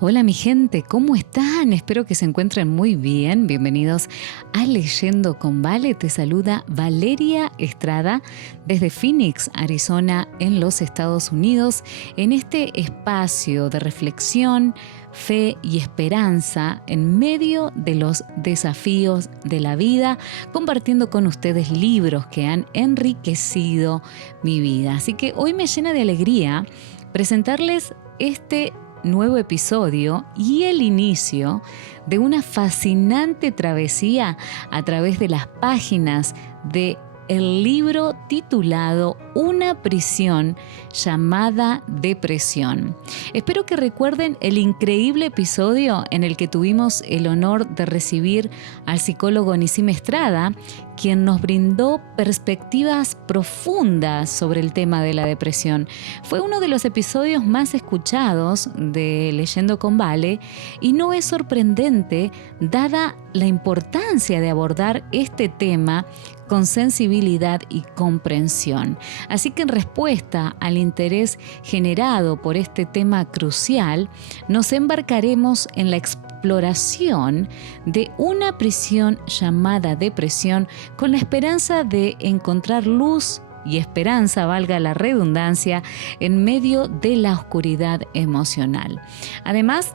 Hola mi gente, ¿cómo están? Espero que se encuentren muy bien. Bienvenidos a Leyendo con Vale. Te saluda Valeria Estrada desde Phoenix, Arizona, en los Estados Unidos, en este espacio de reflexión, fe y esperanza en medio de los desafíos de la vida, compartiendo con ustedes libros que han enriquecido mi vida. Así que hoy me llena de alegría presentarles este nuevo episodio y el inicio de una fascinante travesía a través de las páginas de el libro titulado Una prisión llamada depresión. Espero que recuerden el increíble episodio en el que tuvimos el honor de recibir al psicólogo Nissim Estrada, quien nos brindó perspectivas profundas sobre el tema de la depresión. Fue uno de los episodios más escuchados de Leyendo con Vale y no es sorprendente dada la importancia de abordar este tema con sensibilidad y comprensión. Así que en respuesta al interés generado por este tema crucial, nos embarcaremos en la exploración de una prisión llamada depresión con la esperanza de encontrar luz y esperanza, valga la redundancia, en medio de la oscuridad emocional. Además,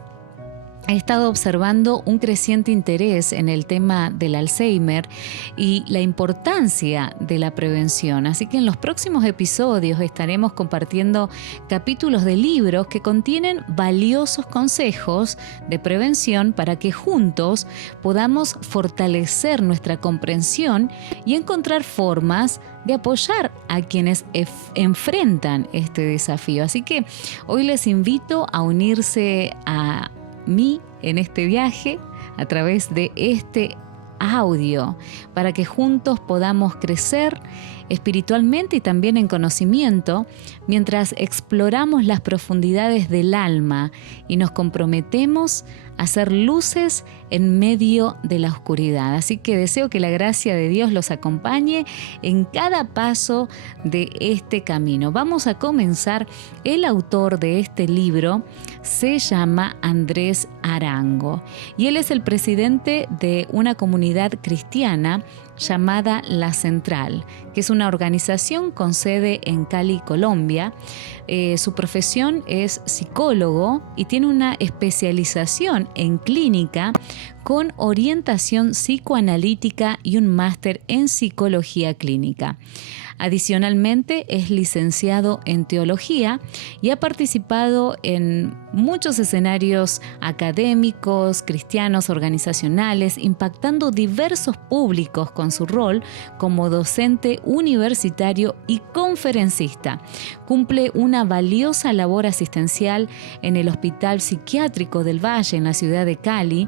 he estado observando un creciente interés en el tema del Alzheimer y la importancia de la prevención. Así que en los próximos episodios estaremos compartiendo capítulos de libros que contienen valiosos consejos de prevención para que juntos podamos fortalecer nuestra comprensión y encontrar formas de apoyar a quienes enfrentan este desafío. Así que hoy les invito a unirse a mí en este viaje a través de este audio para que juntos podamos crecer espiritualmente y también en conocimiento mientras exploramos las profundidades del alma y nos comprometemos a ser luces en medio de la oscuridad. Así que deseo que la gracia de Dios los acompañe en cada paso de este camino. Vamos a comenzar. El autor de este libro se llama Andrés Arango y él es el presidente de una comunidad cristiana llamada La Central, que es una organización con sede en Cali, Colombia. Su profesión es psicólogo y tiene una especialización en clínica con orientación psicoanalítica y un máster en psicología clínica. Adicionalmente, es licenciado en teología y ha participado en muchos escenarios académicos, cristianos, organizacionales, impactando diversos públicos con su rol como docente universitario y conferencista. Cumple una valiosa labor asistencial en el Hospital Psiquiátrico del Valle, en la ciudad de Cali,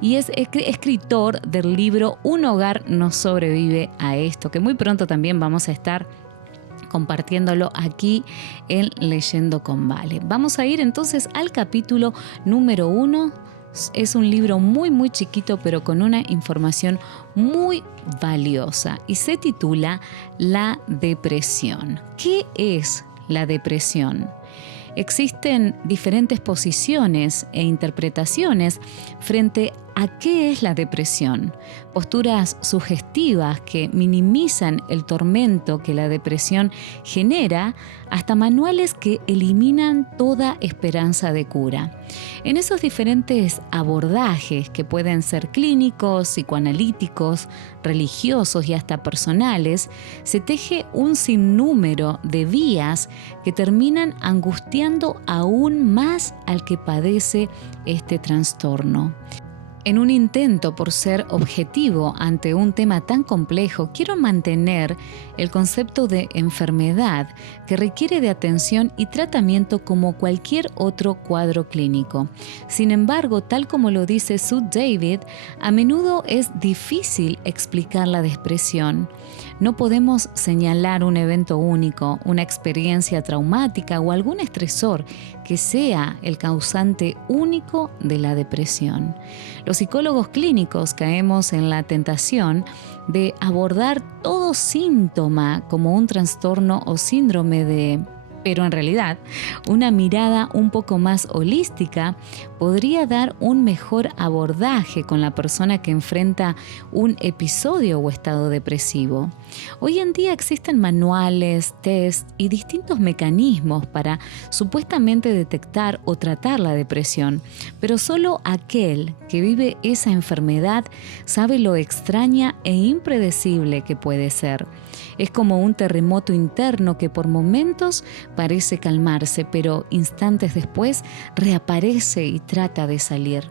y es escritor del libro Un hogar no sobrevive a esto, que muy pronto también vamos a estar compartiéndolo aquí en Leyendo con Vale. Vamos a ir entonces al capítulo número 1. Es un libro muy chiquito, pero con una información muy valiosa y se titula La depresión. ¿Qué es la depresión? Existen diferentes posiciones e interpretaciones frente a qué es la depresión. Posturas sugestivas que minimizan el tormento que la depresión genera, hasta manuales que eliminan toda esperanza de cura. En esos diferentes abordajes que pueden ser clínicos, psicoanalíticos, religiosos y hasta personales, se teje un sinnúmero de vías que terminan angustiando aún más al que padece este trastorno. En un intento por ser objetivo ante un tema tan complejo, quiero mantener el concepto de enfermedad que requiere de atención y tratamiento como cualquier otro cuadro clínico. Sin embargo, tal como lo dice Sue David, a menudo es difícil explicar la depresión. No podemos señalar un evento único, una experiencia traumática o algún estresor que sea el causante único de la depresión. Los psicólogos clínicos caemos en la tentación de abordar todo síntoma como un trastorno o síndrome de Pero en realidad, una mirada un poco más holística podría dar un mejor abordaje con la persona que enfrenta un episodio o estado depresivo. Hoy en día existen manuales, test y distintos mecanismos para supuestamente detectar o tratar la depresión, pero solo aquel que vive esa enfermedad sabe lo extraña e impredecible que puede ser. Es como un terremoto interno que por momentos parece calmarse, pero instantes después reaparece y trata de salir.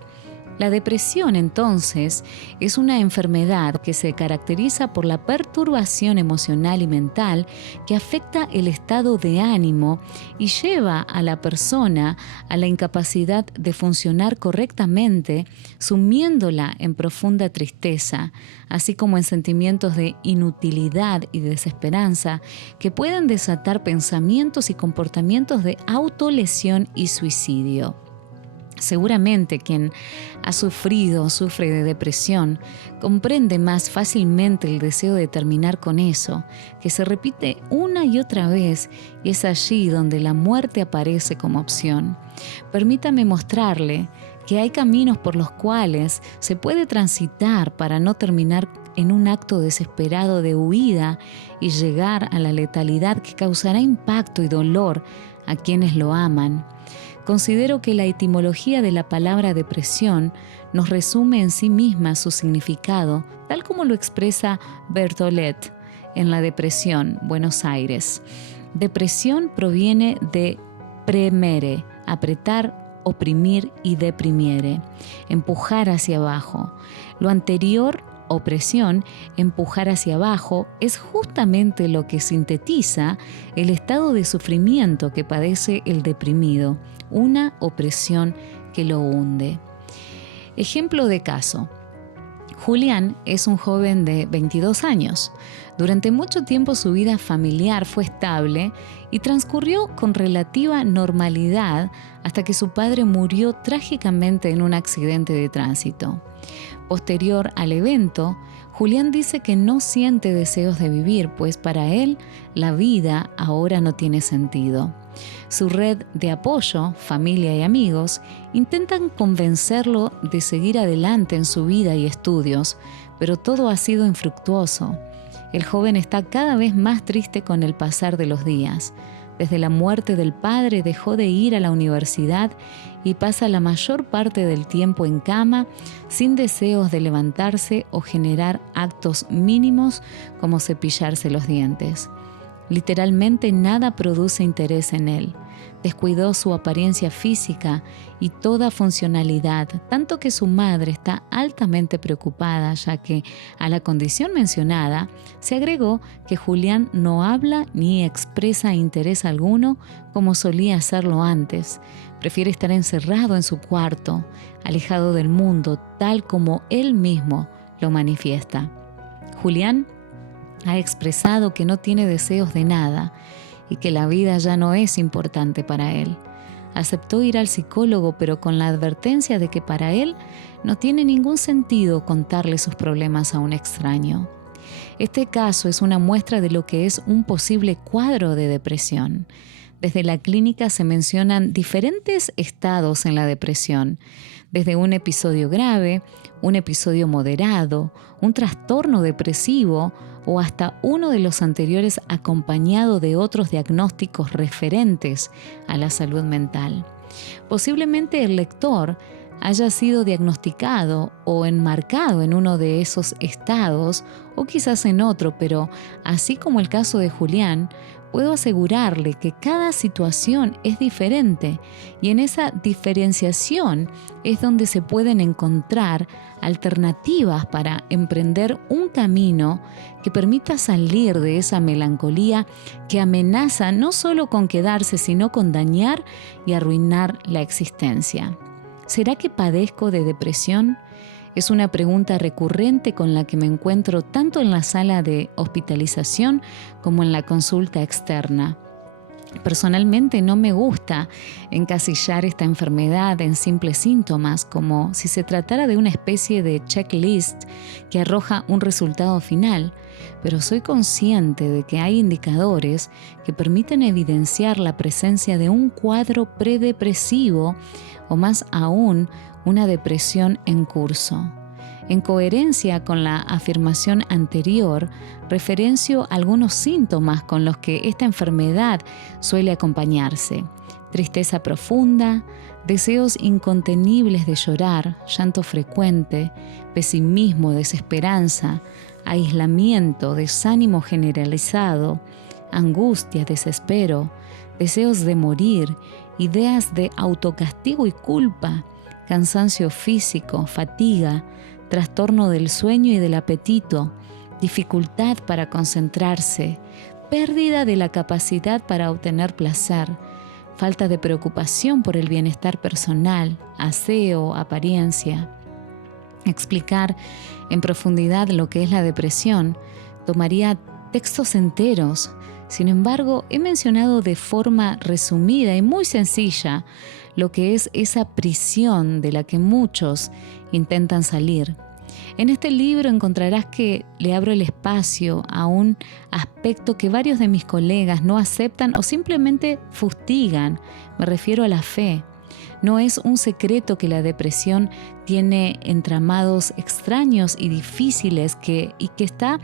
La depresión, entonces, es una enfermedad que se caracteriza por la perturbación emocional y mental que afecta el estado de ánimo y lleva a la persona a la incapacidad de funcionar correctamente, sumiéndola en profunda tristeza, así como en sentimientos de inutilidad y desesperanza que pueden desatar pensamientos y comportamientos de autolesión y suicidio. Seguramente quien ha sufrido o sufre de depresión comprende más fácilmente el deseo de terminar con eso, que se repite una y otra vez, y es allí donde la muerte aparece como opción. Permítame mostrarle que hay caminos por los cuales se puede transitar para no terminar en un acto desesperado de huida y llegar a la letalidad que causará impacto y dolor a quienes lo aman. Considero que la etimología de la palabra depresión nos resume en sí misma su significado, tal como lo expresa Bertolet en La Depresión, Buenos Aires. Depresión proviene de premere, apretar, oprimir y deprimiere, empujar hacia abajo. Lo anterior, opresión, empujar hacia abajo, es justamente lo que sintetiza el estado de sufrimiento que padece el deprimido, una opresión que lo hunde. Ejemplo de caso. Julián es un joven de 22 años. Durante mucho tiempo su vida familiar fue estable y transcurrió con relativa normalidad hasta que su padre murió trágicamente en un accidente de tránsito. Posterior al evento, Julián dice que no siente deseos de vivir, pues para él la vida ahora no tiene sentido. Su red de apoyo, familia y amigos, intentan convencerlo de seguir adelante en su vida y estudios, pero todo ha sido infructuoso. El joven está cada vez más triste con el pasar de los días. Desde la muerte del padre dejó de ir a la universidad y pasa la mayor parte del tiempo en cama, sin deseos de levantarse o generar actos mínimos como cepillarse los dientes. Literalmente nada produce interés en él. Descuidó su apariencia física y toda funcionalidad, tanto que su madre está altamente preocupada, ya que a la condición mencionada se agregó que Julián no habla ni expresa interés alguno como solía hacerlo antes. Prefiere estar encerrado en su cuarto, alejado del mundo, tal como él mismo lo manifiesta. Julián ha expresado que no tiene deseos de nada y que la vida ya no es importante para él. Aceptó ir al psicólogo, pero con la advertencia de que para él no tiene ningún sentido contarle sus problemas a un extraño. Este caso es una muestra de lo que es un posible cuadro de depresión. Desde la clínica se mencionan diferentes estados en la depresión, desde un episodio grave, un episodio moderado, un trastorno depresivo o hasta uno de los anteriores acompañado de otros diagnósticos referentes a la salud mental. Posiblemente el lector haya sido diagnosticado o enmarcado en uno de esos estados o quizás en otro, pero así como el caso de Julián, puedo asegurarle que cada situación es diferente y en esa diferenciación es donde se pueden encontrar alternativas para emprender un camino que permita salir de esa melancolía que amenaza no solo con quedarse, sino con dañar y arruinar la existencia. ¿Será que padezco de depresión? Es una pregunta recurrente con la que me encuentro tanto en la sala de hospitalización como en la consulta externa. Personalmente no me gusta encasillar esta enfermedad en simples síntomas, como si se tratara de una especie de checklist que arroja un resultado final, pero soy consciente de que hay indicadores que permiten evidenciar la presencia de un cuadro predepresivo o más aún una depresión en curso. En coherencia con la afirmación anterior, referencio algunos síntomas con los que esta enfermedad suele acompañarse: tristeza profunda, deseos incontenibles de llorar, llanto frecuente, pesimismo, desesperanza, aislamiento, desánimo generalizado, angustia, desespero, deseos de morir, ideas de autocastigo y culpa, cansancio físico, fatiga, trastorno del sueño y del apetito, dificultad para concentrarse, pérdida de la capacidad para obtener placer, falta de preocupación por el bienestar personal, aseo, apariencia. Explicar en profundidad lo que es la depresión tomaría textos enteros. Sin embargo, he mencionado de forma resumida y muy sencilla lo que es esa prisión de la que muchos intentan salir. En este libro encontrarás que le abro el espacio a un aspecto que varios de mis colegas no aceptan o simplemente fustigan. Me refiero a la fe. No es un secreto que la depresión tiene entramados extraños y difíciles y que está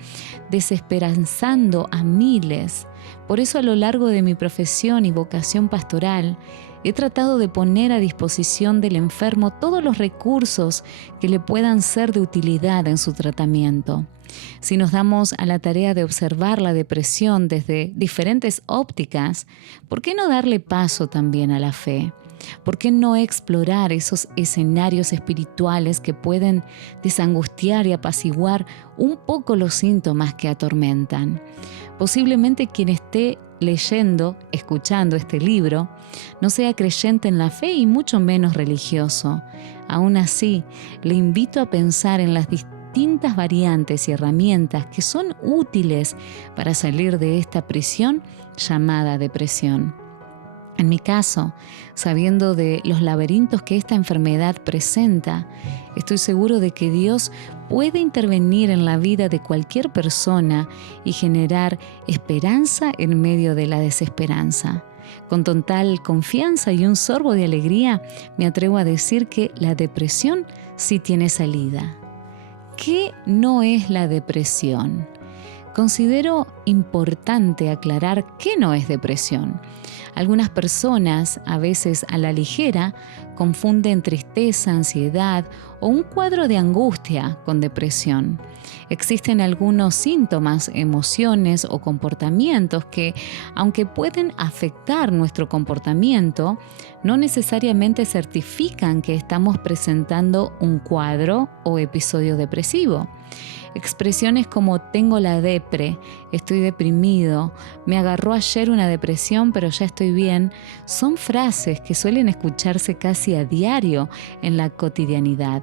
desesperanzando a miles. Por eso, a lo largo de mi profesión y vocación pastoral, he tratado de poner a disposición del enfermo todos los recursos que le puedan ser de utilidad en su tratamiento. Si nos damos a la tarea de observar la depresión desde diferentes ópticas, ¿por qué no darle paso también a la fe? ¿Por qué no explorar esos escenarios espirituales que pueden desangustiar y apaciguar un poco los síntomas que atormentan? Posiblemente quien esté leyendo, escuchando este libro, no sea creyente en la fe y mucho menos religioso. Aún así, le invito a pensar en las distintas variantes y herramientas que son útiles para salir de esta prisión llamada depresión. En mi caso, sabiendo de los laberintos que esta enfermedad presenta, estoy seguro de que Dios puede intervenir en la vida de cualquier persona y generar esperanza en medio de la desesperanza. Con total confianza y un sorbo de alegría, me atrevo a decir que la depresión sí tiene salida. ¿Qué no es la depresión? Considero importante aclarar qué no es depresión. Algunas personas, a veces a la ligera, confunden tristeza, ansiedad o un cuadro de angustia con depresión. Existen algunos síntomas, emociones o comportamientos que, aunque pueden afectar nuestro comportamiento, no necesariamente certifican que estamos presentando un cuadro o episodio depresivo. Expresiones como tengo la depre, estoy deprimido, me agarró ayer una depresión pero ya estoy bien, son frases que suelen escucharse casi a diario en la cotidianidad.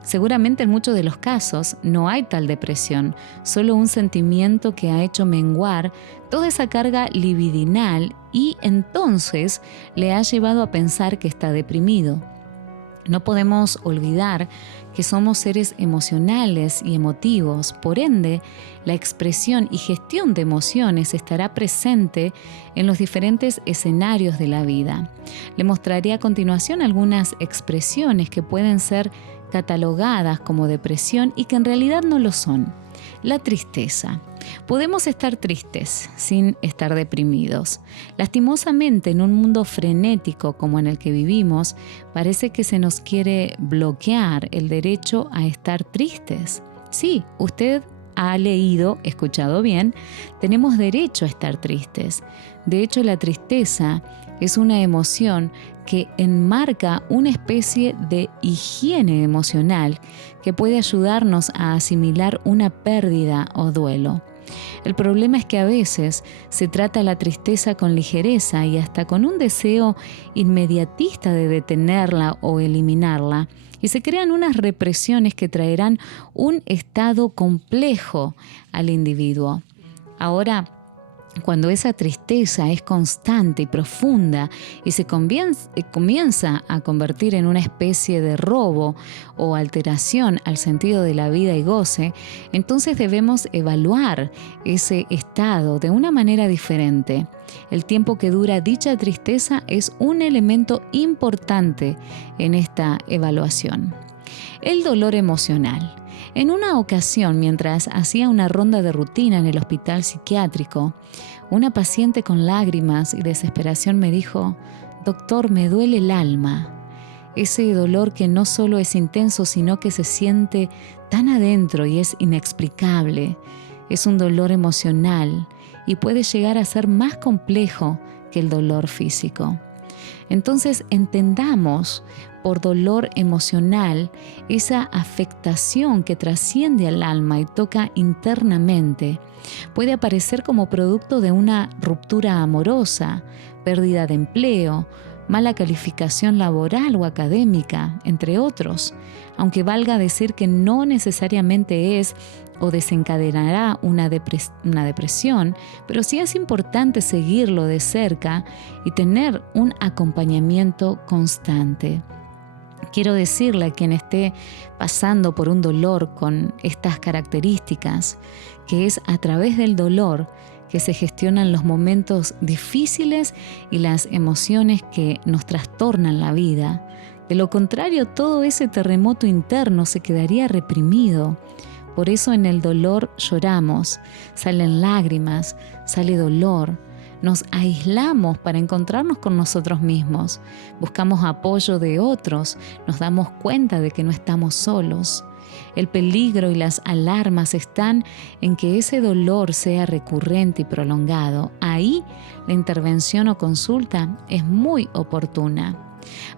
Seguramente en muchos de los casos no hay tal depresión, solo un sentimiento que ha hecho menguar toda esa carga libidinal y entonces le ha llevado a pensar que está deprimido. No podemos olvidar que somos seres emocionales y emotivos, por ende, la expresión y gestión de emociones estará presente en los diferentes escenarios de la vida. Le mostraré a continuación algunas expresiones que pueden ser catalogadas como depresión y que en realidad no lo son. La tristeza. Podemos estar tristes sin estar deprimidos. Lastimosamente, en un mundo frenético como en el que vivimos, parece que se nos quiere bloquear el derecho a estar tristes. Sí, usted ha leído, escuchado bien, tenemos derecho a estar tristes. De hecho, la tristeza es una emoción que enmarca una especie de higiene emocional que puede ayudarnos a asimilar una pérdida o duelo. El problema es que a veces se trata la tristeza con ligereza y hasta con un deseo inmediatista de detenerla o eliminarla, y se crean unas represiones que traerán un estado complejo al individuo. Ahora, Cuando esa tristeza es constante y profunda y se comienza a convertir en una especie de robo o alteración al sentido de la vida y goce, entonces debemos evaluar ese estado de una manera diferente. El tiempo que dura dicha tristeza es un elemento importante en esta evaluación. El dolor emocional. En una ocasión, mientras hacía una ronda de rutina en el hospital psiquiátrico, una paciente con lágrimas y desesperación me dijo: «Doctor, me duele el alma». Ese dolor que no solo es intenso, sino que se siente tan adentro y es inexplicable. Es un dolor emocional y puede llegar a ser más complejo que el dolor físico. Entonces, entendamos por dolor emocional esa afectación que trasciende al alma y toca internamente. Puede aparecer como producto de una ruptura amorosa, pérdida de empleo, mala calificación laboral o académica, entre otros, aunque valga decir que no necesariamente es o desencadenará una depresión, pero sí es importante seguirlo de cerca y tener un acompañamiento constante. Quiero decirle a quien esté pasando por un dolor con estas características, que es a través del dolor que se gestionan los momentos difíciles y las emociones que nos trastornan la vida. De lo contrario, todo ese terremoto interno se quedaría reprimido. Por eso en el dolor lloramos, salen lágrimas, sale dolor. Nos aislamos para encontrarnos con nosotros mismos. Buscamos apoyo de otros, nos damos cuenta de que no estamos solos. El peligro y las alarmas están en que ese dolor sea recurrente y prolongado. Ahí la intervención o consulta es muy oportuna.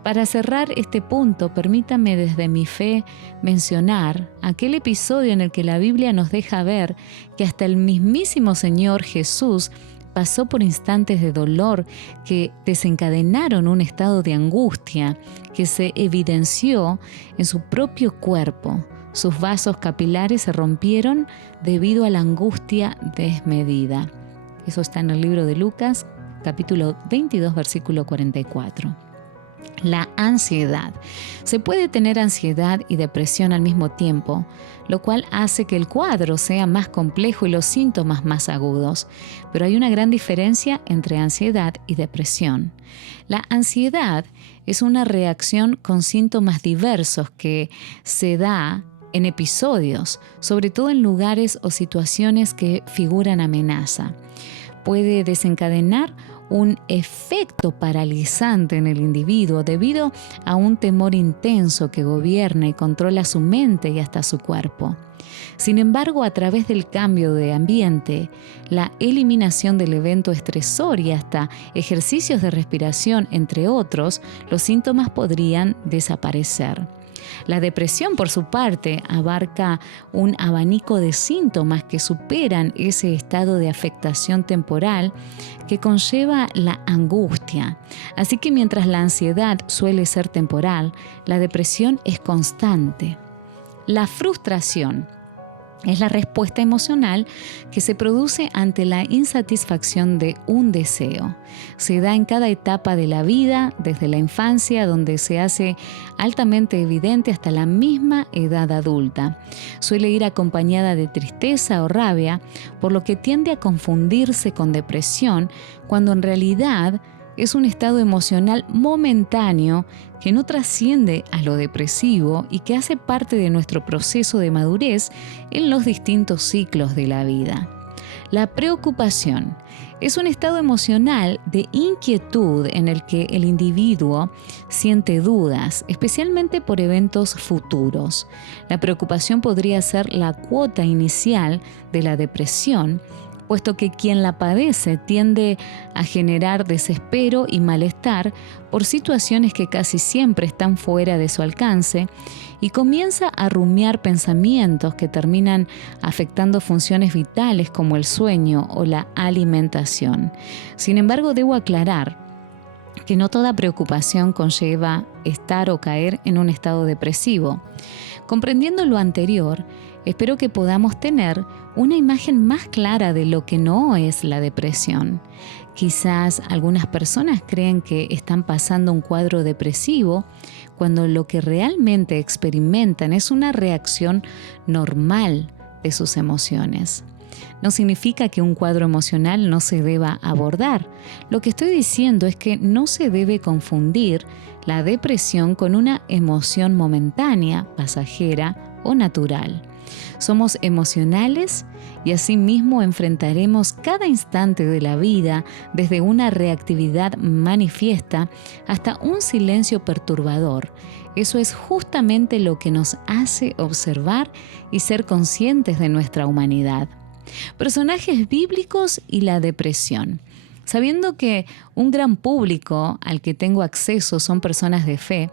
Para cerrar este punto, permítame desde mi fe mencionar aquel episodio en el que la Biblia nos deja ver que hasta el mismísimo Señor Jesús pasó por instantes de dolor que desencadenaron un estado de angustia que se evidenció en su propio cuerpo. Sus vasos capilares se rompieron debido a la angustia desmedida. Eso está en el libro de Lucas, capítulo 22, versículo 44. La ansiedad. Se puede tener ansiedad y depresión al mismo tiempo, lo cual hace que el cuadro sea más complejo y los síntomas más agudos. Pero hay una gran diferencia entre ansiedad y depresión. La ansiedad es una reacción con síntomas diversos que se da en episodios, sobre todo en lugares o situaciones que figuran amenaza. Puede desencadenar un efecto paralizante en el individuo debido a un temor intenso que gobierna y controla su mente y hasta su cuerpo. Sin embargo, a través del cambio de ambiente, la eliminación del evento estresor y hasta ejercicios de respiración, entre otros, los síntomas podrían desaparecer. La depresión, por su parte, abarca un abanico de síntomas que superan ese estado de afectación temporal que conlleva la angustia. Así que mientras la ansiedad suele ser temporal, la depresión es constante. La frustración es la respuesta emocional que se produce ante la insatisfacción de un deseo. Se da en cada etapa de la vida, desde la infancia, donde se hace altamente evidente hasta la misma edad adulta. Suele ir acompañada de tristeza o rabia, por lo que tiende a confundirse con depresión, cuando en realidad es un estado emocional momentáneo que no trasciende a lo depresivo y que hace parte de nuestro proceso de madurez en los distintos ciclos de la vida. La preocupación es un estado emocional de inquietud en el que el individuo siente dudas, especialmente por eventos futuros. La preocupación podría ser la cuota inicial de la depresión, puesto que quien la padece tiende a generar desespero y malestar por situaciones que casi siempre están fuera de su alcance y comienza a rumiar pensamientos que terminan afectando funciones vitales como el sueño o la alimentación. Sin embargo, debo aclarar que no toda preocupación conlleva estar o caer en un estado depresivo. Comprendiendo lo anterior, espero que podamos tener una imagen más clara de lo que no es la depresión. Quizás algunas personas creen que están pasando un cuadro depresivo cuando lo que realmente experimentan es una reacción normal de sus emociones. No significa que un cuadro emocional no se deba abordar. Lo que estoy diciendo es que no se debe confundir la depresión con una emoción momentánea, pasajera o natural. Somos emocionales y asimismo enfrentaremos cada instante de la vida desde una reactividad manifiesta hasta un silencio perturbador. Eso es justamente lo que nos hace observar y ser conscientes de nuestra humanidad. Personajes bíblicos y la depresión. Sabiendo que un gran público al que tengo acceso son personas de fe,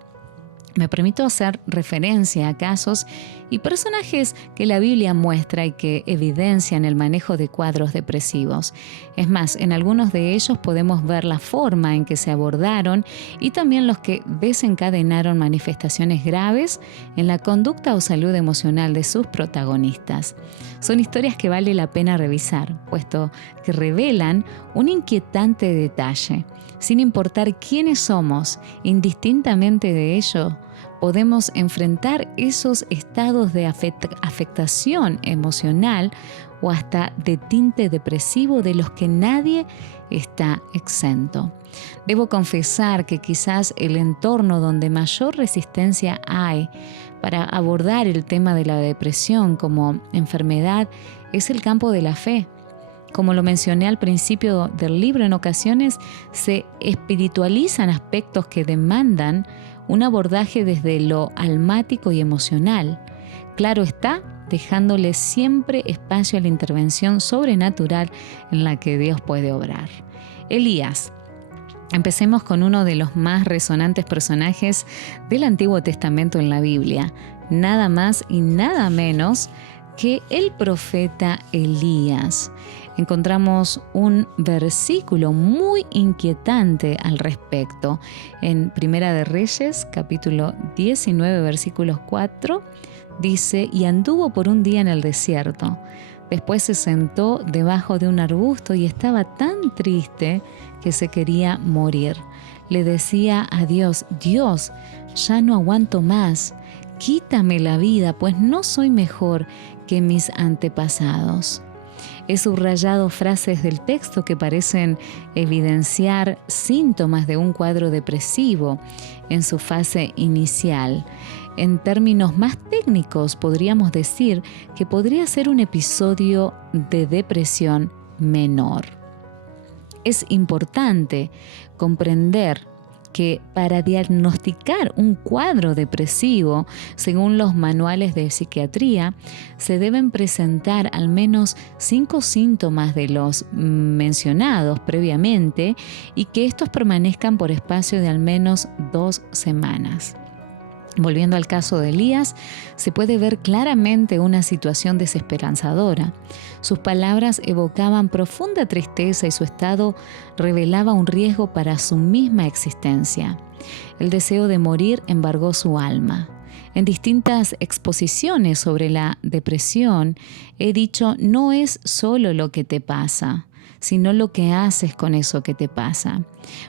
me permito hacer referencia a casos y personajes que la Biblia muestra y que evidencian el manejo de cuadros depresivos. Es más, en algunos de ellos podemos ver la forma en que se abordaron y también los que desencadenaron manifestaciones graves en la conducta o salud emocional de sus protagonistas. Son historias que vale la pena revisar, puesto que revelan un inquietante detalle. Sin importar quiénes somos, indistintamente de ello, podemos enfrentar esos estados de afectación emocional o hasta de tinte depresivo de los que nadie está exento. Debo confesar que quizás el entorno donde mayor resistencia hay para abordar el tema de la depresión como enfermedad es el campo de la fe. Como lo mencioné al principio del libro, en ocasiones se espiritualizan aspectos que demandan un abordaje desde lo almático y emocional. Claro está, dejándole siempre espacio a la intervención sobrenatural en la que Dios puede obrar. Elías. Empecemos con uno de los más resonantes personajes del Antiguo Testamento en la Biblia, nada más y nada menos que el profeta Elías. Encontramos un versículo muy inquietante al respecto. En Primera de Reyes, capítulo 19, versículos 4, dice: «Y anduvo por un día en el desierto. Después se sentó debajo de un arbusto y estaba tan triste que se quería morir. Le decía a Dios: Dios, ya no aguanto más. Quítame la vida, pues no soy mejor que mis antepasados». He subrayado frases del texto que parecen evidenciar síntomas de un cuadro depresivo en su fase inicial. En términos más técnicos, podríamos decir que podría ser un episodio de depresión menor. Es importante comprender que para diagnosticar un cuadro depresivo, según los manuales de psiquiatría, se deben presentar al menos 5 síntomas de los mencionados previamente y que estos permanezcan por espacio de al menos 2 semanas. Volviendo al caso de Elías, se puede ver claramente una situación desesperanzadora. Sus palabras evocaban profunda tristeza y su estado revelaba un riesgo para su misma existencia. El deseo de morir embargó su alma. En distintas exposiciones sobre la depresión he dicho: no es solo lo que te pasa, sino lo que haces con eso que te pasa.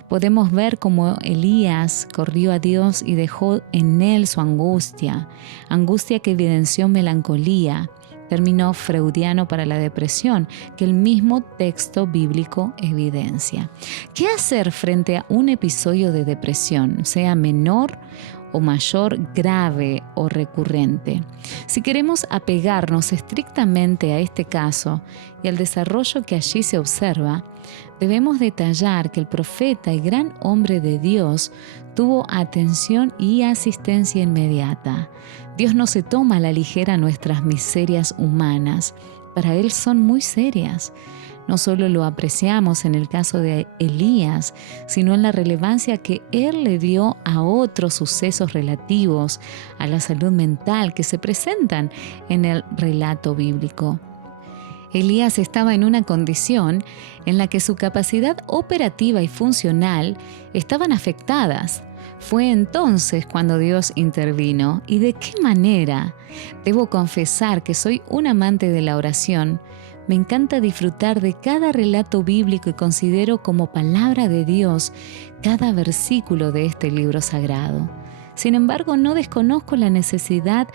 Podemos ver cómo Elías corrió a Dios y dejó en él su angustia que evidenció melancolía, término freudiano para la depresión, que el mismo texto bíblico evidencia. ¿Qué hacer frente a un episodio de depresión, sea menor o mayor, grave o recurrente? Si queremos apegarnos estrictamente a este caso y al desarrollo que allí se observa, debemos detallar que el profeta y gran hombre de Dios tuvo atención y asistencia inmediata. Dios no se toma a la ligera nuestras miserias humanas, para Él son muy serias. No solo lo apreciamos en el caso de Elías, sino en la relevancia que Él le dio a otros sucesos relativos a la salud mental que se presentan en el relato bíblico. Elías estaba en una condición en la que su capacidad operativa y funcional estaban afectadas. Fue entonces cuando Dios intervino. ¿Y de qué manera? Debo confesar que soy un amante de la oración. Me encanta disfrutar de cada relato bíblico y considero como palabra de Dios cada versículo de este libro sagrado. Sin embargo, no desconozco la necesidad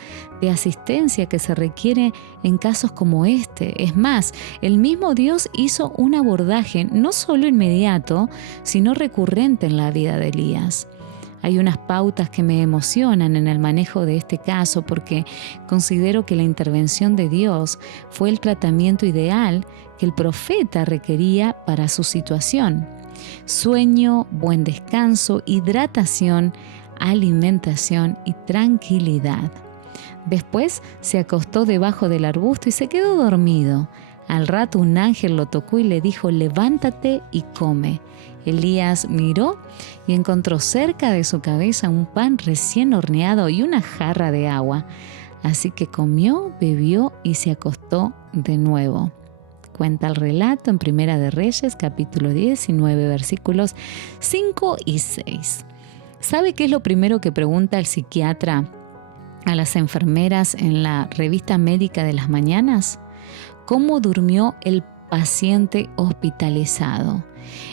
de asistencia que se requiere en casos como este. Es más, el mismo Dios hizo un abordaje no solo inmediato, sino recurrente en la vida de Elías. Hay unas pautas que me emocionan en el manejo de este caso porque considero que la intervención de Dios fue el tratamiento ideal que el profeta requería para su situación. Sueño, buen descanso, hidratación, alimentación y tranquilidad. Después se acostó debajo del arbusto y se quedó dormido. Al rato un ángel lo tocó y le dijo: levántate y come. Elías miró y encontró cerca de su cabeza un pan recién horneado y una jarra de agua. Así que comió, bebió y se acostó de nuevo. Cuenta el relato en Primera de Reyes, capítulo 19, versículos 5 y 6. ¿Sabe qué es lo primero que pregunta el psiquiatra a las enfermeras en la revista médica de las mañanas? ¿Cómo durmió el paciente hospitalizado?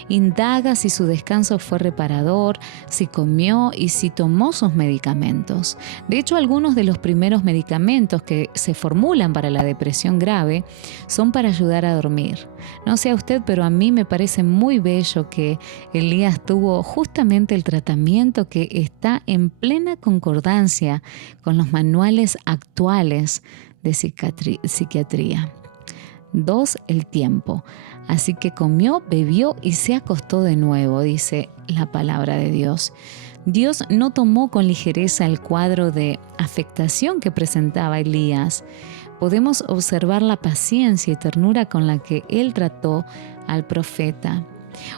Indaga si su descanso fue reparador, si comió y si tomó sus medicamentos. De hecho, algunos de los primeros medicamentos que se formulan para la depresión grave son para ayudar a dormir. No sé a usted, pero a mí me parece muy bello que Elías tuvo justamente el tratamiento que está en plena concordancia con los manuales actuales de psiquiatría. 2. El tiempo. Así que comió, bebió y se acostó de nuevo, dice la palabra de Dios. Dios no tomó con ligereza el cuadro de afectación que presentaba Elías. Podemos observar la paciencia y ternura con la que él trató al profeta.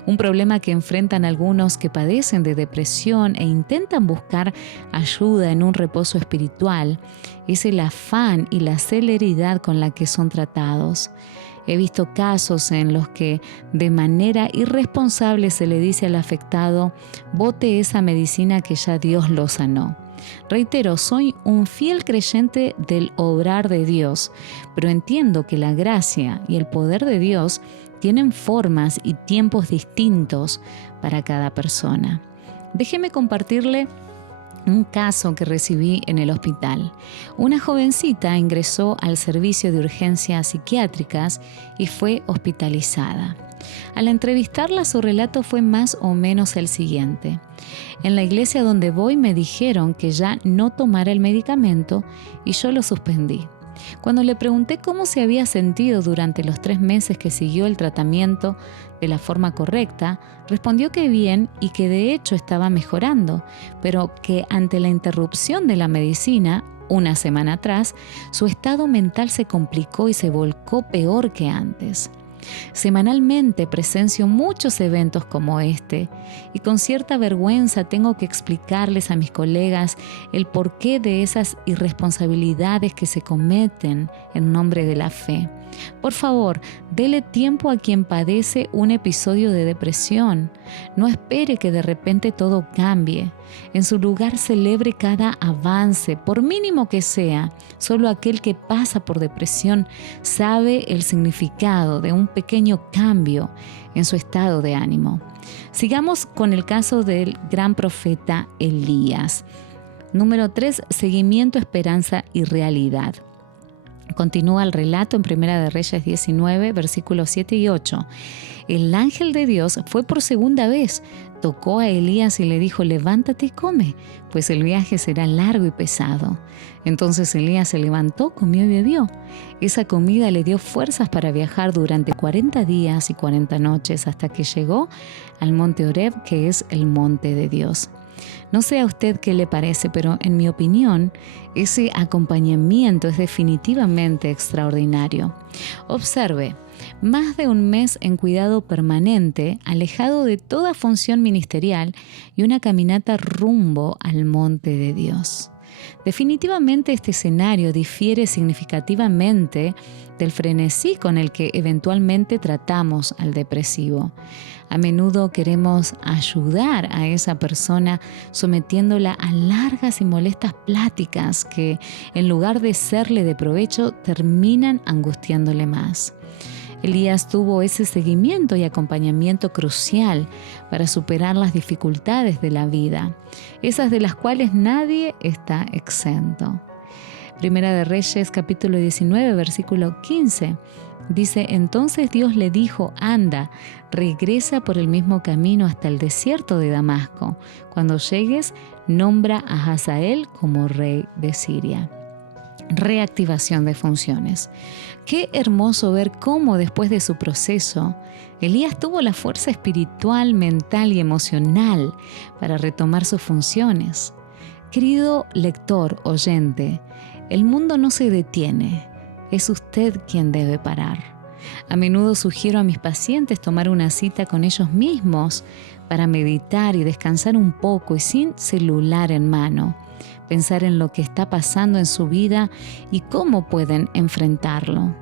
Un problema que enfrentan algunos que padecen de depresión e intentan buscar ayuda en un reposo espiritual es el afán y la celeridad con la que son tratados. He visto casos en los que de manera irresponsable se le dice al afectado: bote esa medicina que ya Dios lo sanó. Reitero, soy un fiel creyente del obrar de Dios, pero entiendo que la gracia y el poder de Dios tienen formas y tiempos distintos para cada persona. Déjeme compartirle un caso que recibí en el hospital. Una jovencita ingresó al servicio de urgencias psiquiátricas y fue hospitalizada. Al entrevistarla, su relato fue más o menos el siguiente: en la iglesia donde voy me dijeron que ya no tomara el medicamento y yo lo suspendí. Cuando le pregunté cómo se había sentido durante los 3 meses que siguió el tratamiento de la forma correcta, respondió que bien y que de hecho estaba mejorando, pero que ante la interrupción de la medicina, una semana atrás, su estado mental se complicó y se volcó peor que antes. Semanalmente presencio muchos eventos como este y con cierta vergüenza tengo que explicarles a mis colegas el porqué de esas irresponsabilidades que se cometen en nombre de la fe. Por favor, dele tiempo a quien padece un episodio de depresión. No espere que de repente todo cambie. En su lugar, celebre cada avance, por mínimo que sea. Solo aquel que pasa por depresión sabe el significado de un pequeño cambio en su estado de ánimo. Sigamos con el caso del gran profeta Elías. Número 3, seguimiento, esperanza y realidad. Continúa el relato en Primera de Reyes 19, versículos 7 y 8. El ángel de Dios fue por segunda vez, tocó a Elías y le dijo: levántate y come, pues el viaje será largo y pesado. Entonces Elías se levantó, comió y bebió. Esa comida le dio fuerzas para viajar durante 40 días y 40 noches hasta que llegó al monte Horeb, que es el monte de Dios. No sé a usted qué le parece, pero en mi opinión, ese acompañamiento es definitivamente extraordinario. Observe, más de 1 mes en cuidado permanente, alejado de toda función ministerial y una caminata rumbo al monte de Dios. Definitivamente este escenario difiere significativamente del frenesí con el que eventualmente tratamos al depresivo. A menudo queremos ayudar a esa persona sometiéndola a largas y molestas pláticas que, en lugar de serle de provecho, terminan angustiándole más. Elías tuvo ese seguimiento y acompañamiento crucial para superar las dificultades de la vida, esas de las cuales nadie está exento. Primera de Reyes, capítulo 19, versículo 15. Dice: entonces Dios le dijo: anda, regresa por el mismo camino hasta el desierto de Damasco. Cuando llegues, nombra a Hazael como rey de Siria. Reactivación de funciones. Qué hermoso ver cómo después de su proceso, Elías tuvo la fuerza espiritual, mental y emocional para retomar sus funciones. Querido lector, oyente, el mundo no se detiene, es usted quien debe parar. A menudo sugiero a mis pacientes tomar una cita con ellos mismos para meditar y descansar un poco y sin celular en mano. Pensar en lo que está pasando en su vida y cómo pueden enfrentarlo.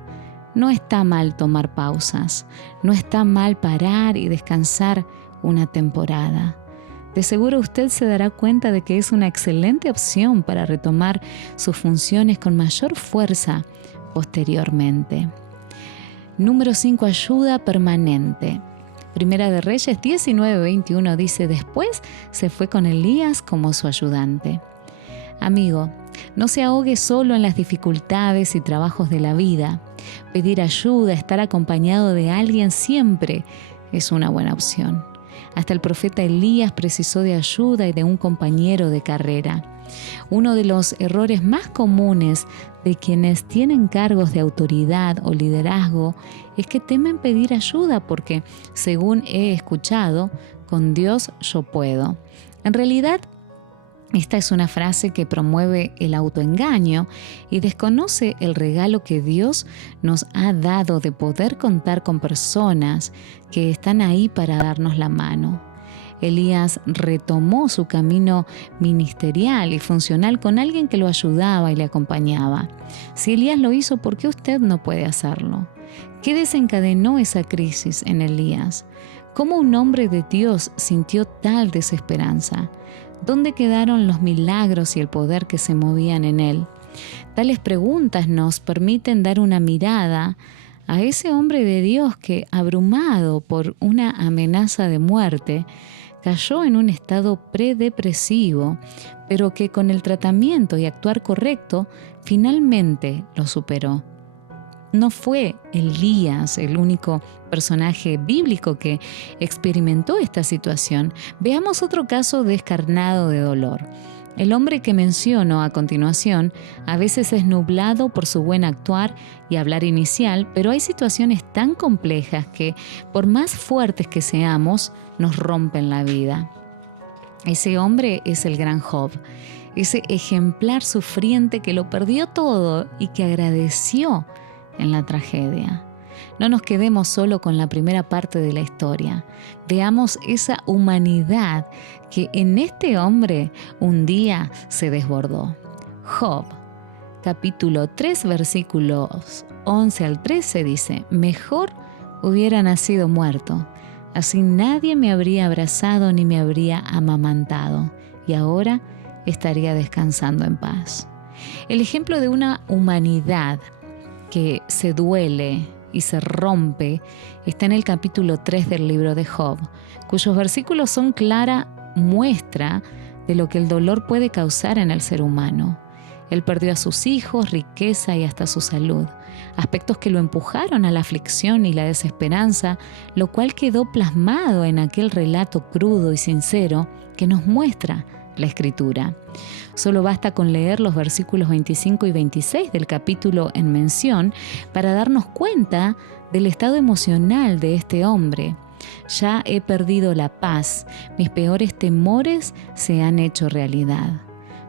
No está mal tomar pausas, no está mal parar y descansar una temporada. De seguro usted se dará cuenta de que es una excelente opción para retomar sus funciones con mayor fuerza posteriormente. Número 5. Ayuda permanente. Primera de Reyes 19:21 dice: después se fue con Elías como su ayudante. Amigo, no se ahogue solo en las dificultades y trabajos de la vida. Pedir ayuda, estar acompañado de alguien siempre es una buena opción. Hasta el profeta Elías precisó de ayuda y de un compañero de carrera. Uno de los errores más comunes de quienes tienen cargos de autoridad o liderazgo es que temen pedir ayuda porque, según he escuchado, con Dios yo puedo. En realidad, esta es una frase que promueve el autoengaño y desconoce el regalo que Dios nos ha dado de poder contar con personas que están ahí para darnos la mano. Elías retomó su camino ministerial y funcional con alguien que lo ayudaba y le acompañaba. Si Elías lo hizo, ¿por qué usted no puede hacerlo? ¿Qué desencadenó esa crisis en Elías? ¿Cómo un hombre de Dios sintió tal desesperanza? ¿Dónde quedaron los milagros y el poder que se movían en él? Tales preguntas nos permiten dar una mirada a ese hombre de Dios que, abrumado por una amenaza de muerte, cayó en un estado predepresivo, pero que con el tratamiento y actuar correcto, finalmente lo superó. No fue Elías el único personaje bíblico que experimentó esta situación. Veamos otro caso descarnado de dolor. El hombre que menciono a continuación a veces es nublado por su buen actuar y hablar inicial, pero hay situaciones tan complejas que, por más fuertes que seamos, nos rompen la vida. Ese hombre es el gran Job, ese ejemplar sufriente que lo perdió todo y que agradeció en la tragedia. No nos quedemos solo con la primera parte de la historia. Veamos esa humanidad que en este hombre un día se desbordó. Job, capítulo 3, versículos 11 al 13 dice: mejor hubiera nacido muerto, así nadie me habría abrazado ni me habría amamantado, y ahora estaría descansando en paz. El ejemplo de una humanidad que se duele y se rompe está en el capítulo 3 del libro de Job, cuyos versículos son clara muestra de lo que el dolor puede causar en el ser humano. Él perdió a sus hijos, riqueza y hasta su salud, aspectos que lo empujaron a la aflicción y la desesperanza, lo cual quedó plasmado en aquel relato crudo y sincero que nos muestra la Escritura. Solo basta con leer los versículos 25 y 26 del capítulo en mención para darnos cuenta del estado emocional de este hombre. Ya he perdido la paz, mis peores temores se han hecho realidad.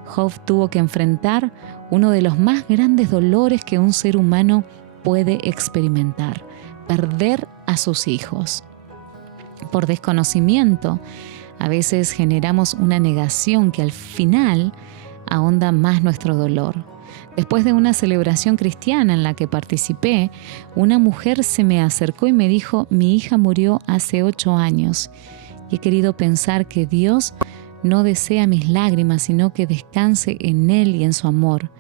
Job tuvo que enfrentar uno de los más grandes dolores que un ser humano puede experimentar: perder a sus hijos. Por desconocimiento, a veces generamos una negación que al final ahonda más nuestro dolor. Después de una celebración cristiana en la que participé, una mujer se me acercó y me dijo: mi hija murió hace 8 años y he querido pensar que Dios no desea mis lágrimas, sino que descanse en Él y en su amor.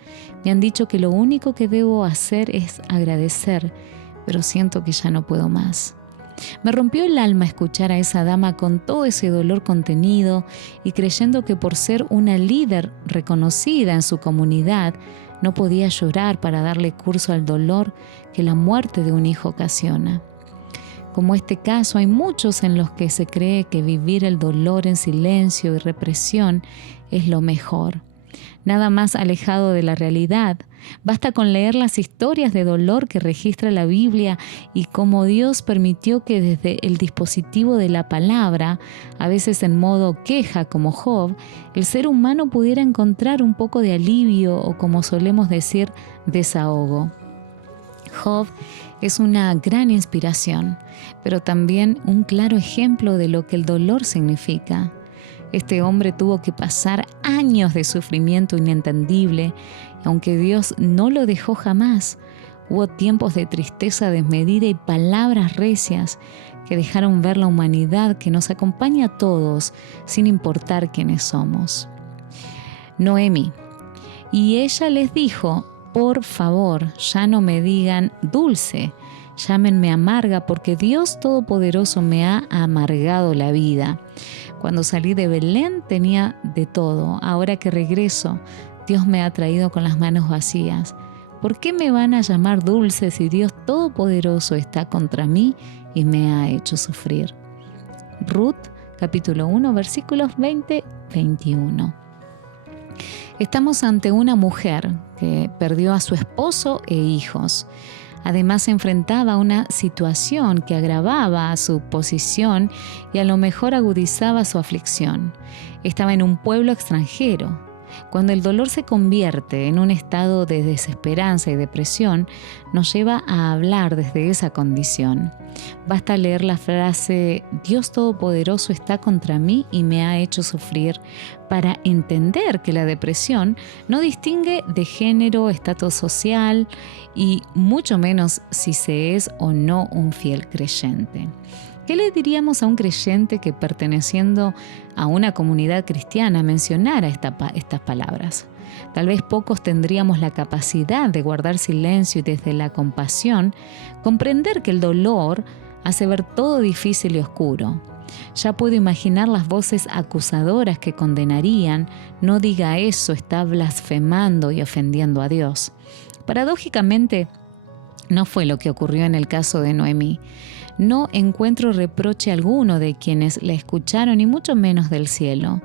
Me han dicho que lo único que debo hacer es agradecer, pero siento que ya no puedo más. Me rompió el alma escuchar a esa dama con todo ese dolor contenido y creyendo que por ser una líder reconocida en su comunidad, no podía llorar para darle curso al dolor que la muerte de un hijo ocasiona. Como este caso, hay muchos en los que se cree que vivir el dolor en silencio y represión es lo mejor. Nada más alejado de la realidad. Basta con leer las historias de dolor que registra la Biblia y cómo Dios permitió que desde el dispositivo de la palabra, a veces en modo queja como Job, el ser humano pudiera encontrar un poco de alivio o, como solemos decir, desahogo. Job es una gran inspiración, pero también un claro ejemplo de lo que el dolor significa. Este hombre tuvo que pasar años de sufrimiento inentendible, y aunque Dios no lo dejó jamás, hubo tiempos de tristeza desmedida y palabras recias que dejaron ver la humanidad que nos acompaña a todos, sin importar quiénes somos. Noemi. Y ella les dijo: por favor, ya no me digan dulce, llámenme amarga, porque Dios Todopoderoso me ha amargado la vida. Cuando salí de Belén tenía de todo. Ahora que regreso, Dios me ha traído con las manos vacías. ¿Por qué me van a llamar dulce si Dios Todopoderoso está contra mí y me ha hecho sufrir? Ruth, capítulo 1, versículos 20-21. Estamos ante una mujer que perdió a su esposo e hijos. Además, se enfrentaba a una situación que agravaba su posición y a lo mejor agudizaba su aflicción. Estaba en un pueblo extranjero. Cuando el dolor se convierte en un estado de desesperanza y depresión, nos lleva a hablar desde esa condición. Basta leer la frase: Dios Todopoderoso está contra mí y me ha hecho sufrir, para entender que la depresión no distingue de género, estatus social y mucho menos si se es o no un fiel creyente. ¿Qué le diríamos a un creyente que, perteneciendo a una comunidad cristiana, mencionara estas palabras? Tal vez pocos tendríamos la capacidad de guardar silencio y, desde la compasión, comprender que el dolor hace ver todo difícil y oscuro. Ya puedo imaginar las voces acusadoras que condenarían: no diga eso, está blasfemando y ofendiendo a Dios. Paradójicamente, no fue lo que ocurrió en el caso de Noemí. No encuentro reproche alguno de quienes la escucharon y mucho menos del cielo.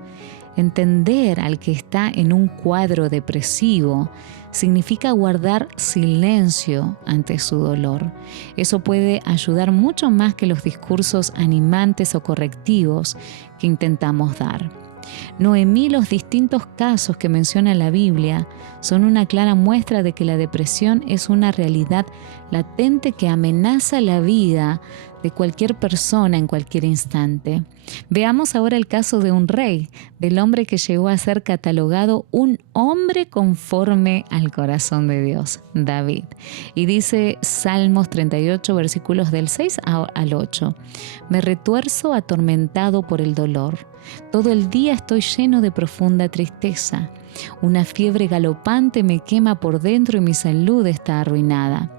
Entender al que está en un cuadro depresivo significa guardar silencio ante su dolor. Eso puede ayudar mucho más que los discursos animantes o correctivos que intentamos dar. Noemí, los distintos casos que menciona la Biblia son una clara muestra de que la depresión es una realidad latente que amenaza la vida de cualquier persona en cualquier instante. Veamos ahora el caso de un rey, del hombre que llegó a ser catalogado un hombre conforme al corazón de Dios, David. Y dice Salmos 38, versículos del 6 al 8: me retuerzo atormentado por el dolor. Todo el día estoy lleno de profunda tristeza. Una fiebre galopante me quema por dentro y mi salud está arruinada.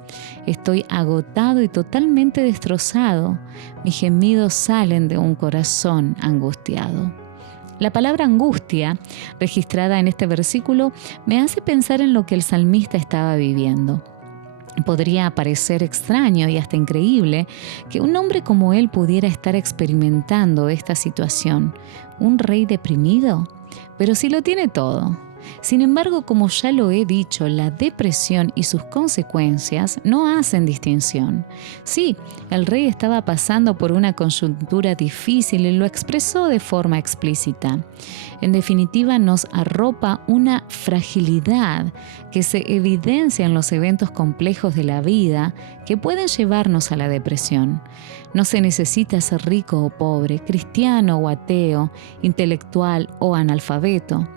Estoy agotado y totalmente destrozado. Mis gemidos salen de un corazón angustiado. La palabra angustia, registrada en este versículo, me hace pensar en lo que el salmista estaba viviendo. Podría parecer extraño y hasta increíble que un hombre como él pudiera estar experimentando esta situación. ¿Un rey deprimido? Pero sí lo tiene todo. Sin embargo, como ya lo he dicho, la depresión y sus consecuencias no hacen distinción. Sí, el rey estaba pasando por una coyuntura difícil y lo expresó de forma explícita. En definitiva, nos arropa una fragilidad que se evidencia en los eventos complejos de la vida que pueden llevarnos a la depresión. No se necesita ser rico o pobre, cristiano o ateo, intelectual o analfabeto.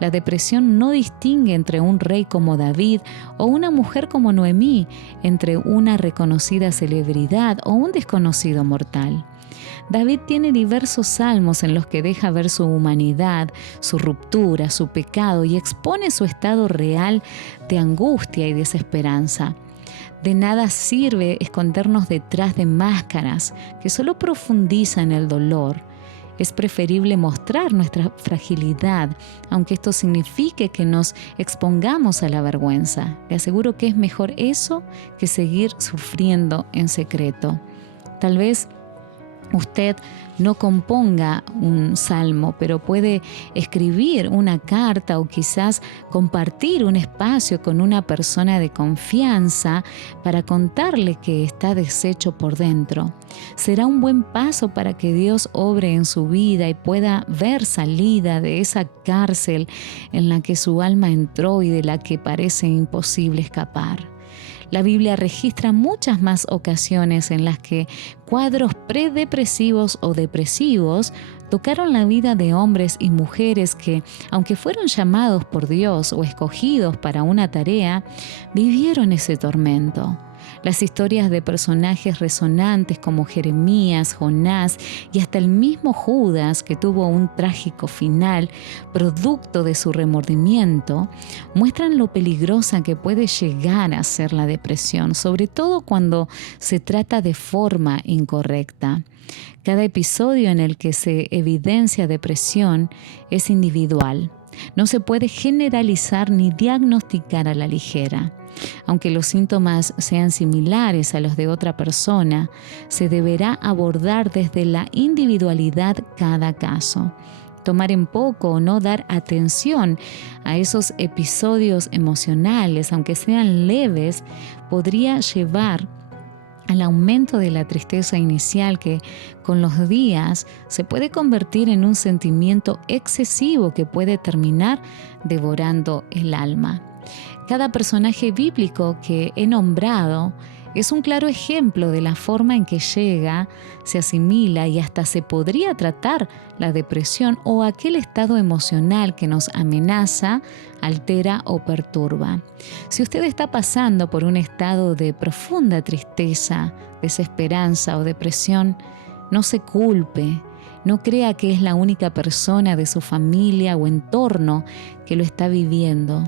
La depresión no distingue entre un rey como David o una mujer como Noemí, entre una reconocida celebridad o un desconocido mortal. David tiene diversos salmos en los que deja ver su humanidad, su ruptura, su pecado y expone su estado real de angustia y desesperanza. De nada sirve escondernos detrás de máscaras que solo profundizan el dolor. Es preferible mostrar nuestra fragilidad, aunque esto signifique que nos expongamos a la vergüenza. Le aseguro que es mejor eso que seguir sufriendo en secreto. Tal vez usted no componga un salmo, pero puede escribir una carta o quizás compartir un espacio con una persona de confianza para contarle que está deshecho por dentro. Será un buen paso para que Dios obre en su vida y pueda ver salida de esa cárcel en la que su alma entró y de la que parece imposible escapar. La Biblia registra muchas más ocasiones en las que cuadros predepresivos o depresivos tocaron la vida de hombres y mujeres que, aunque fueron llamados por Dios o escogidos para una tarea, vivieron ese tormento. Las historias de personajes resonantes como Jeremías, Jonás y hasta el mismo Judas, que tuvo un trágico final producto de su remordimiento, muestran lo peligrosa que puede llegar a ser la depresión, sobre todo cuando se trata de forma incorrecta. Cada episodio en el que se evidencia depresión es individual. No se puede generalizar ni diagnosticar a la ligera. Aunque los síntomas sean similares a los de otra persona, se deberá abordar desde la individualidad cada caso. Tomar en poco o no dar atención a esos episodios emocionales, aunque sean leves, podría llevar al aumento de la tristeza inicial que con los días se puede convertir en un sentimiento excesivo que puede terminar devorando el alma. Cada personaje bíblico que he nombrado es un claro ejemplo de la forma en que llega, se asimila y hasta se podría tratar la depresión o aquel estado emocional que nos amenaza, altera o perturba. Si usted está pasando por un estado de profunda tristeza, desesperanza o depresión, no se culpe. No crea que es la única persona de su familia o entorno que lo está viviendo.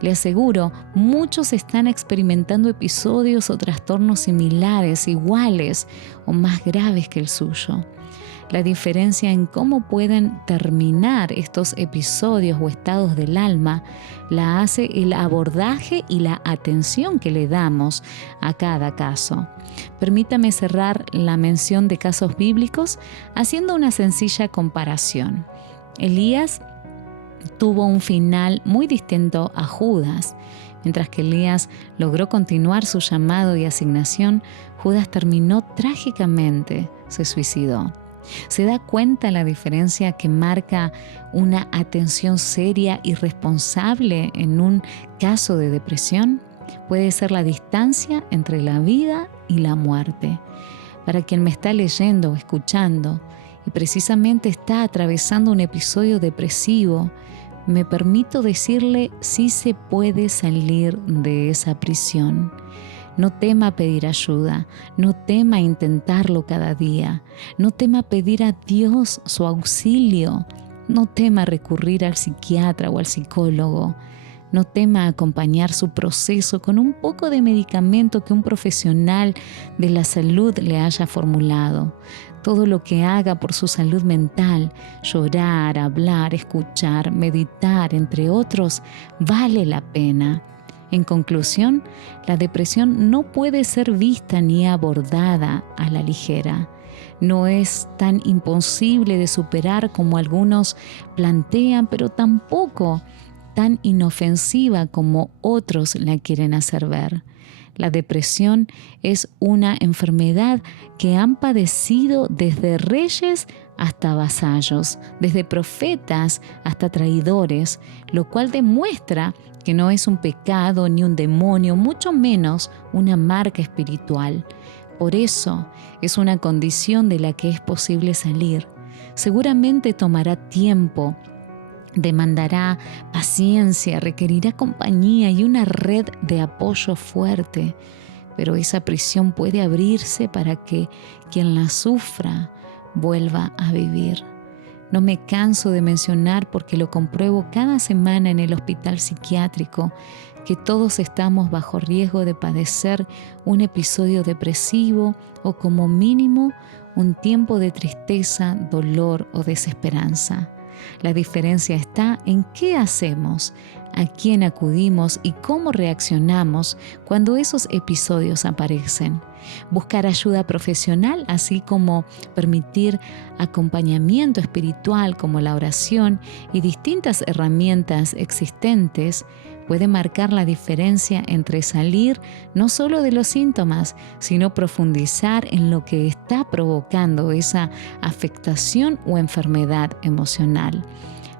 Le aseguro, muchos están experimentando episodios o trastornos similares, iguales o más graves que el suyo. La diferencia en cómo pueden terminar estos episodios o estados del alma la hace el abordaje y la atención que le damos a cada caso. Permítame cerrar la mención de casos bíblicos haciendo una sencilla comparación. Elías tuvo un final muy distinto a Judas. Mientras que Elías logró continuar su llamado y asignación, Judas terminó trágicamente, se suicidó. ¿Se da cuenta la diferencia que marca una atención seria y responsable en un caso de depresión? Puede ser la distancia entre la vida y la muerte. Para quien me está leyendo o escuchando y precisamente está atravesando un episodio depresivo, me permito decirle si se puede salir de esa prisión. No tema pedir ayuda, no tema intentarlo cada día, no tema pedir a Dios su auxilio, no tema recurrir al psiquiatra o al psicólogo, no tema acompañar su proceso con un poco de medicamento que un profesional de la salud le haya formulado. Todo lo que haga por su salud mental, llorar, hablar, escuchar, meditar, entre otros, vale la pena. En conclusión, la depresión no puede ser vista ni abordada a la ligera. No es tan imposible de superar como algunos plantean, pero tampoco tan inofensiva como otros la quieren hacer ver. La depresión es una enfermedad que han padecido desde reyes hasta vasallos, desde profetas hasta traidores, lo cual demuestra que no es un pecado ni un demonio, mucho menos una marca espiritual. Por eso es una condición de la que es posible salir. Seguramente tomará tiempo, demandará paciencia, requerirá compañía y una red de apoyo fuerte. Pero esa prisión puede abrirse para que quien la sufra vuelva a vivir. No me canso de mencionar, porque lo compruebo cada semana en el hospital psiquiátrico, que todos estamos bajo riesgo de padecer un episodio depresivo o, como mínimo, un tiempo de tristeza, dolor o desesperanza. La diferencia está en qué hacemos, a quién acudimos y cómo reaccionamos cuando esos episodios aparecen. Buscar ayuda profesional, así como permitir acompañamiento espiritual como la oración y distintas herramientas existentes, puede marcar la diferencia entre salir no solo de los síntomas, sino profundizar en lo que está provocando esa afectación o enfermedad emocional.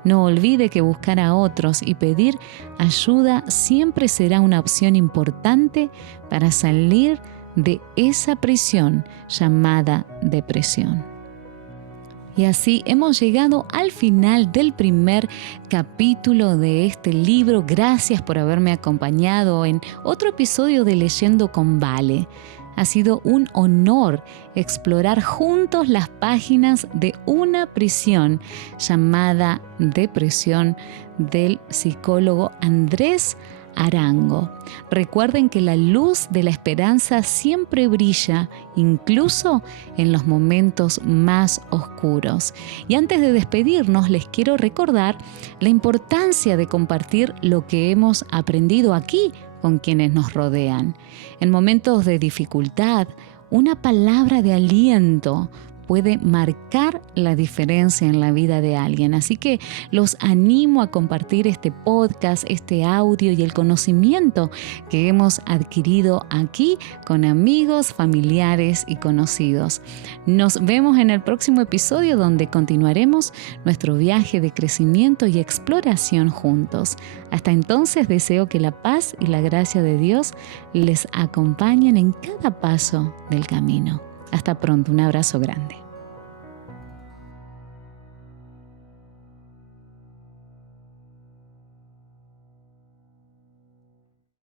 No olvide que buscar a otros y pedir ayuda siempre será una opción importante para salir de esa prisión llamada depresión. Y así hemos llegado al final del primer capítulo de este libro. Gracias por haberme acompañado en otro episodio de Leyendo con Vale. Ha sido un honor explorar juntos las páginas de una prisión llamada Depresión del psicólogo Andrés Arango. Recuerden que la luz de la esperanza siempre brilla, incluso en los momentos más oscuros. Y antes de despedirnos, les quiero recordar la importancia de compartir lo que hemos aprendido aquí con quienes nos rodean. En momentos de dificultad, una palabra de aliento puede marcar la diferencia en la vida de alguien. Así que los animo a compartir este podcast, este audio y el conocimiento que hemos adquirido aquí con amigos, familiares y conocidos. Nos vemos en el próximo episodio, donde continuaremos nuestro viaje de crecimiento y exploración juntos. Hasta entonces, deseo que la paz y la gracia de Dios les acompañen en cada paso del camino. Hasta pronto, un abrazo grande.